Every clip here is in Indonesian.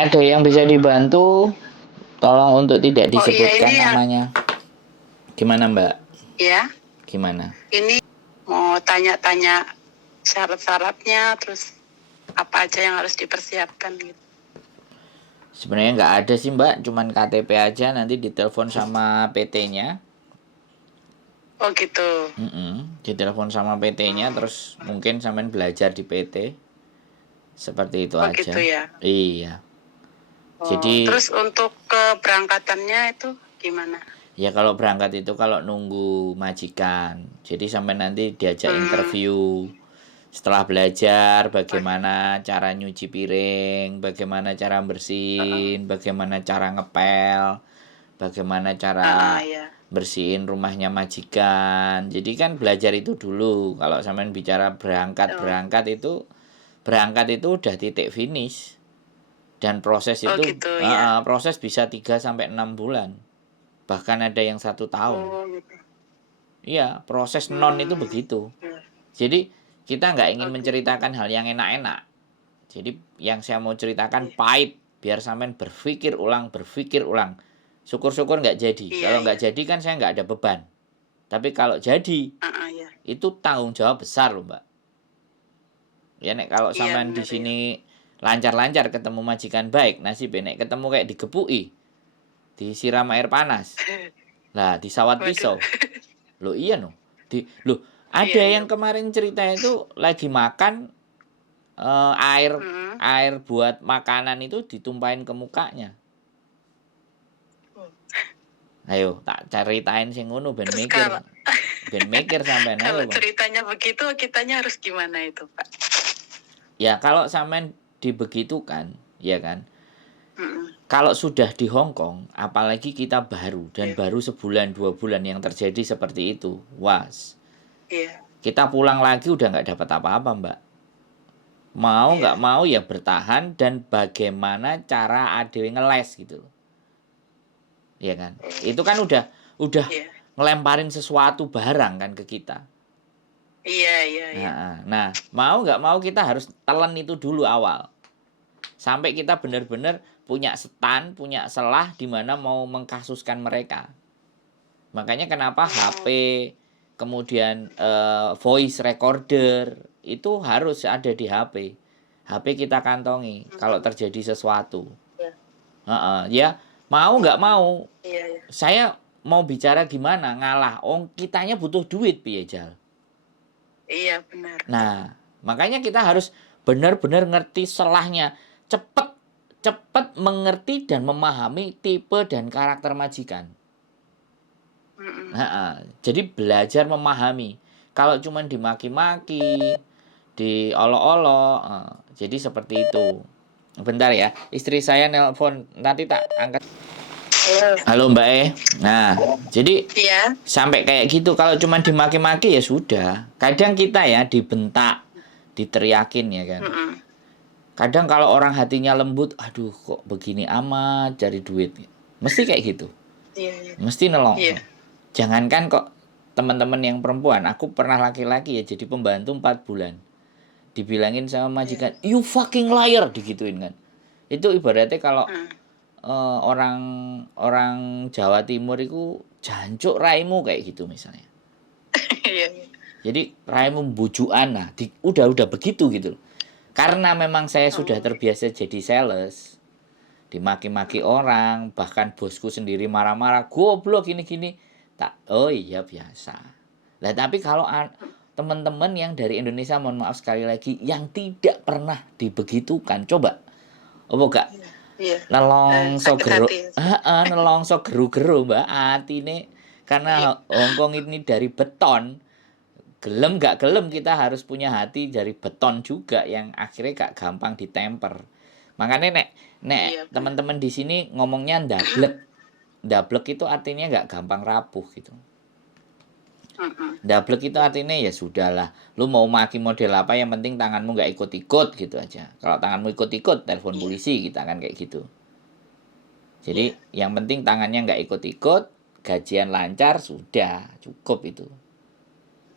Ada yang bisa dibantu, tolong untuk tidak disebutkan namanya. Gimana Mbak? Ya. Gimana? Ini mau tanya-tanya syarat-syaratnya, terus apa aja yang harus dipersiapkan gitu. Sebenarnya nggak ada sih Mbak, cuman KTP aja, nanti ditelepon sama PT-nya. Oh gitu. Ditelepon sama PT-nya, terus mungkin sampean belajar di PT. Seperti itu aja. Gitu ya. Iya. Jadi terus untuk keberangkatannya itu gimana? Ya kalau berangkat itu kalau nunggu majikan. Jadi sampai nanti diajak interview. Setelah belajar bagaimana cara nyuci piring, bagaimana cara bersihin, bagaimana cara ngepel, bagaimana cara bersihin rumahnya majikan. Jadi kan belajar itu dulu. Kalau sampean bicara berangkat itu udah titik finish. Dan proses itu gitu, ya. Proses bisa 3 sampai 6 bulan. Bahkan ada yang 1 tahun. Gitu. Iya, proses non itu begitu. Jadi kita nggak ingin menceritakan hal yang enak-enak. Jadi yang saya mau ceritakan pahit, biar sampean berpikir ulang. Syukur-syukur nggak jadi. Kalau nggak jadi kan saya nggak ada beban. Tapi kalau jadi, itu tanggung jawab besar loh Mbak. Ya nek kalau sampean di sini lancar-lancar ketemu majikan baik, nasib nek ketemu kayak digepui, disiram air panas, lah disawat pisau. Loh iya no. Ada yang kemarin cerita itu lagi makan air buat makanan itu ditumpahin ke mukanya. Ayo tak ceritain sing ngono ben mikir. Ben mikir sampean ayo. Kalau ceritanya begitu kitanya harus gimana itu, Pak? Ya kalau sampean dibegitukan, ya kan? Kalau sudah di Hong Kong, apalagi kita baru dan baru sebulan 2 bulan yang terjadi seperti itu, was. Kita pulang lagi udah nggak dapat apa-apa Mbak. Mau nggak mau ya bertahan dan bagaimana cara adewe ngeles gitu loh. Iya kan? Itu kan udah ngelemparin sesuatu barang kan ke kita. Iya. Nah, mau nggak mau kita harus telan itu dulu awal. Sampai kita benar-benar punya stand, punya celah di mana mau mengkasuskan mereka. Makanya kenapa HP, kemudian voice recorder itu harus ada di HP. HP kita kantongi kalau terjadi sesuatu. Ya mau nggak mau. Saya mau bicara gimana ngalah. Kitanya butuh duit piye Jal. Iya benar. Nah makanya kita harus benar-benar ngerti selahnya. Cepat mengerti dan memahami tipe dan karakter majikan. Jadi belajar memahami. Kalau cuma dimaki-maki, diolok-olok, jadi seperti itu. Bentar ya, istri saya nelpon, nanti tak angkat. Halo Mbak E. Nah, jadi sampai kayak gitu. Kalau cuma dimaki-maki ya sudah. Kadang kita ya dibentak, diteriakin ya kan. Kadang kalau orang hatinya lembut, aduh kok begini amat cari duit. Mesti kayak gitu. Mesti nolong. Jangankan kok teman-teman yang perempuan, aku pernah laki-laki ya jadi pembantu 4 bulan. Dibilangin sama majikan, you fucking liar, digituin kan. Itu ibaratnya kalau orang Jawa Timur itu jancuk raimu kayak gitu misalnya. Jadi raimu bujukan, nah udah begitu gitu. Karena memang saya sudah terbiasa jadi sales, dimaki-maki orang, bahkan bosku sendiri marah-marah, goblok gini-gini. Oh iya biasa. Lah tapi kalau teman-teman yang dari Indonesia, mohon maaf sekali lagi, yang tidak pernah dibegitukan, coba apa gak nelongso geru Mbak atine, karena Hong Kong ini dari beton. Gelem gak gelem kita harus punya hati dari beton juga yang akhirnya gak gampang ditemper. Makanya nek teman-teman di sini ngomongnya ndablek. Ndablek itu artinya gak gampang rapuh gitu. Ndablek itu artinya ya sudahlah, lu mau maki model apa yang penting tanganmu gak ikut-ikut gitu aja. Kalau tanganmu ikut-ikut telepon polisi, kita kan kayak gitu. Jadi yang penting tangannya gak ikut-ikut, gajian lancar, sudah cukup itu.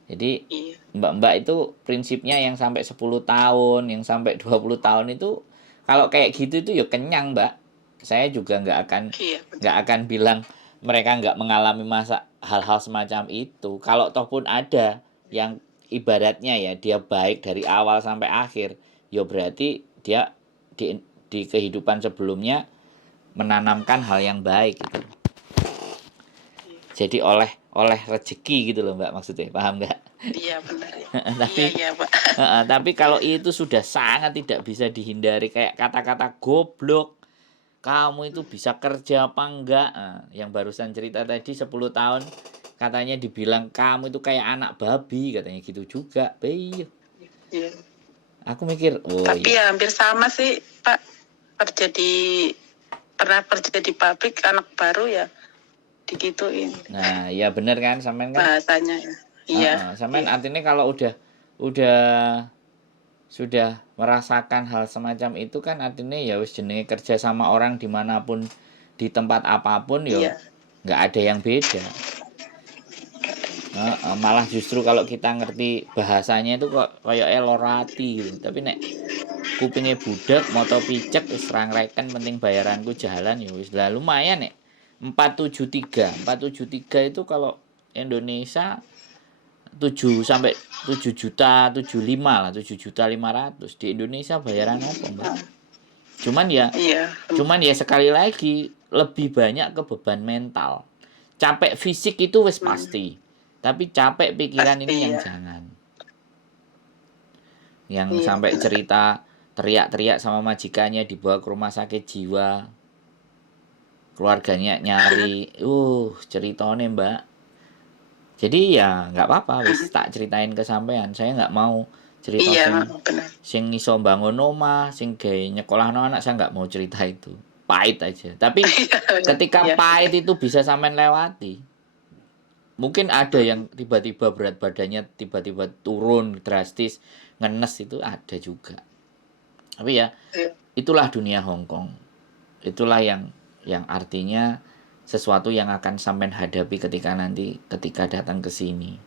Jadi mbak-mbak itu prinsipnya yang sampai 10 tahun, yang sampai 20 tahun itu Kalau kayak gitu itu ya kenyang, Mbak. Saya juga Iya, benar. nggak akan bilang mereka nggak mengalami masa hal-hal semacam itu. Kalau toh pun ada yang ibaratnya ya dia baik dari awal sampai akhir, ya berarti dia di kehidupan sebelumnya menanamkan hal yang baik gitu. Jadi oleh rezeki gitu loh, Mbak, maksudnya. Paham nggak? Iya, benar ya. Tapi Iya, Pak. tapi kalau itu sudah sangat tidak bisa dihindari, kayak kata-kata goblok, kamu itu bisa kerja apa enggak? Yang barusan cerita tadi 10 tahun katanya dibilang kamu itu kayak anak babi, katanya gitu juga. Iya. Aku mikir, oh Tapi iya. ya hampir sama sih, Pak. Pernah kerja di pabrik, anak baru ya digituin Nah, ya bener kan, sampean kan? bahasanya ya. Iya. Sampean Iya. artinya kalau udah sudah merasakan hal semacam itu kan artinya ya wis jenenge kerja sama orang dimanapun di tempat apapun ya Iya. nggak ada yang beda. Malah justru kalau kita ngerti bahasanya itu kok kayak elorati gitu. Tapi nek kupingnya budak moto picek wis rangreken penting bayaranku jalan ya wis lah lumayan nek 473 itu kalau Indonesia 7 sampai 7 juta 75 lah 7.500.000 di Indonesia bayaran apa, Mbak? Iya. Cuman ya sekali lagi lebih banyak ke beban mental. Capek fisik itu wis pasti. Tapi capek pikiran Pasti ini yang ya. jangan. Yang Iya, sampai benar. cerita teriak-teriak sama majikannya dibawa ke rumah sakit jiwa. Keluarganya nyari. Ceritanya, Mbak. Jadi ya nggak apa-apa wis tak ceritain ke sampean. Saya nggak mau cerita Iya, benar. sing iso bangun omah, sing gawe nyekolahno anak, saya nggak mau cerita itu. Pahit aja. Tapi ketika Iya. pahit itu bisa sampean lewati. Mungkin ada yang tiba-tiba berat badannya tiba-tiba turun drastis, ngenes itu ada juga. Tapi ya itulah dunia Hongkong. Itulah yang artinya sesuatu yang akan sampean hadapi ketika datang ke sini.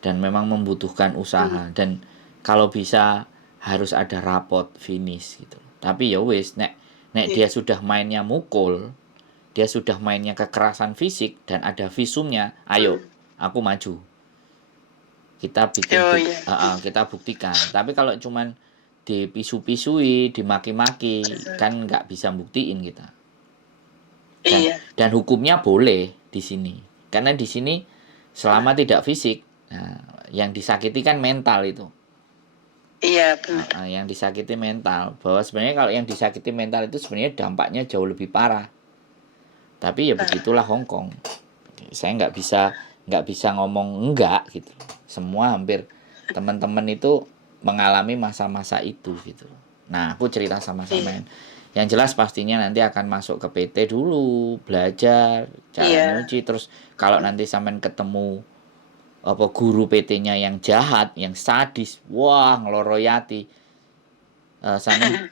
Dan memang membutuhkan usaha dan kalau bisa harus ada rapot finish gitu. Tapi ya wis nek dia sudah mainnya mukul, dia sudah mainnya kekerasan fisik dan ada visumnya, ayo aku maju. Kita kita buktikan. Tapi kalau cuman dipisu-pisui, dimaki-maki, kan nggak bisa buktiin kita. Dan hukumnya boleh di sini. Karena di sini selama tidak fisik, yang disakiti kan mental itu. Iya, benar. Yang disakiti mental. Bahwa sebenarnya kalau yang disakiti mental itu sebenarnya dampaknya jauh lebih parah. Tapi ya begitulah Hongkong. Saya nggak bisa ngomong enggak gitu. Semua hampir teman-teman itu mengalami masa-masa itu gitu. Nah, aku cerita sama sampean. Yang jelas pastinya nanti akan masuk ke PT dulu, belajar cara nyuci, terus kalau nanti sampean ketemu guru PT-nya yang jahat, yang sadis, wah ngeloroyati,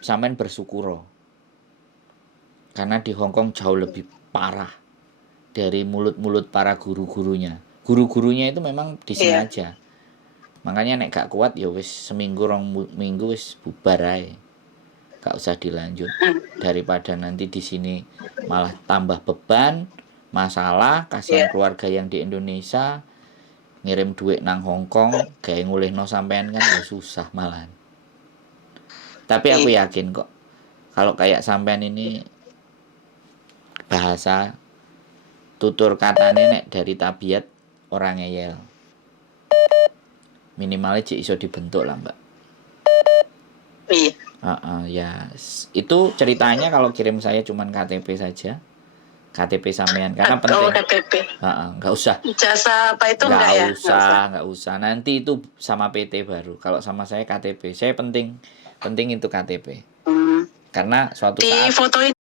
sampean bersyukur. Karena di Hongkong jauh lebih parah dari mulut-mulut para guru-gurunya. Guru-gurunya itu memang disengaja. Makanya nek gak kuat ya wis seminggu rong minggu wis bubar ae. Gak usah dilanjut daripada nanti di sini malah tambah beban, masalah, kasihan keluarga yang di Indonesia ngirim duit nang Hongkong, gawe ngulihno sampean kan ya susah malahan. Tapi aku yakin kok kalau kayak sampean ini bahasa tutur katanya nek dari tabiat orang ngeyel. Minimalnya cik iso dibentuk lah, Mbak. Iya. Ya itu ceritanya kalau kirim saya cuman KTP saja. KTP sampean karena penting. KTP. Nggak usah. Ijazah apa itu enggak ya? Nggak usah. Nanti itu sama PT baru. Kalau sama saya KTP. Saya penting itu KTP. Karena suatu saat difotoin